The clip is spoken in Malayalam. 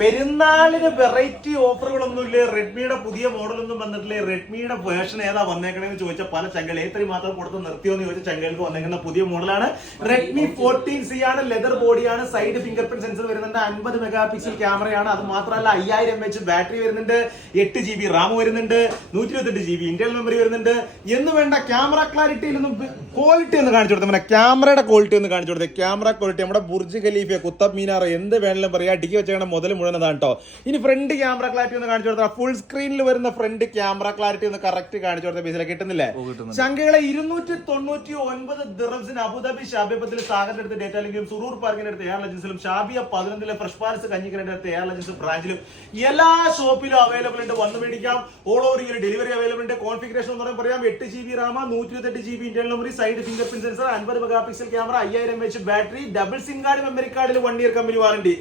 പെരുന്നാളിന് വെറൈറ്റി ഓഫറുകളൊന്നുമില്ലേ? റെഡ്മിയുടെ പുതിയ മോഡലൊന്നും വന്നിട്ടില്ലേ? റെഡ്മിയുടെ വേർഷൻ ഏതാ വന്നേക്കണെന്ന് ചോദിച്ചാൽ പല ചങ്കൽ ഏത്രയും മാത്രം കൊടുത്ത് നിർത്തിയോന്ന് ചോദിച്ച ചങ്കൾക്ക് വന്നേക്കുന്ന പുതിയ മോഡലാണ് റെഡ്മി 14C ആണ്. ലെതർ ബോഡിയാണ്, സൈഡ് ഫിംഗർ പ്രിന്റ് സെൻസർ വരുന്നുണ്ട്, 50 മെഗാ പിക്സൽ ക്യാമറയാണ്. അത് മാത്രമല്ല 5000 mAh ബാറ്ററി വരുന്നുണ്ട്, 8GB റാം വരുന്നുണ്ട്, 128GB ഇന്റർണൽ മെമ്മറി വരുന്നുണ്ട്. എന്ന് വേണ്ട ക്യാമറ ക്ലാരിറ്റിയിലൊന്നും ക്വാളിറ്റി ഒന്ന് കാണിച്ചു കൊടുത്തേ. ക്യാമറയുടെ ക്വാളിറ്റി ഒന്ന് കാണിച്ചു കൊടുത്തേ. ക്യാമറ ക്വാളിറ്റി നമ്മുടെ ബുർജ് ഖലീഫ, കുത്തബ് മീനാർ എന്ത് വേണമെങ്കിലും പറയാം. ഡിക്കി വെച്ചേക്കണ മുതൽ മുഴുവനതാണ് കേട്ടോ. ഇനി ഫ്രണ്ട് ക്യാമറ ക്ലാരിറ്റി ഒന്ന് കാണിച്ചു കൊടുത്താൽ ഫുൾ സ്ക്രീനിൽ വരുന്ന ഫ്രണ്ട് ക്യാമറ ക്ലാരിറ്റി ഒന്ന് കറക്റ്റ് കാണിച്ചു കൊടുത്ത പൈസ കിട്ടുന്നില്ലേ? ശങ്കകളെ 299 ദിറംസിന് അബുദാബി ഷാബിയപ്പത്തിൽ സാഗറിന്റെ അടുത്ത് ഡേറ്റ ലിങ്കിലും സുറൂർ പാർക്കിന്റെ അടുത്ത് എയർ ലജൻസിലും ഷാബിയ 11 ഫ്രഷ് പാലസ് കഞ്ഞിക്കരന്റെ അടുത്ത് എയർ ലജൻസ് ബ്രാഞ്ചിലും എല്ലാ ഷോപ്പിലും അവൈലബിൾ ഉണ്ട്. വന്ന് മേടിക്കാം. All over year delivery available ഉണ്ട്. കോൺഫിഗറേഷൻ എന്ന് പറയാം 8GB Ram, 128GB internal memory, side finger print sensor, 50 mega pixel camera, 5000 mAh battery, double SIM card, memory കാർഡിൽ 1 ഇയർ കമ്പനി വാറണ്ടി.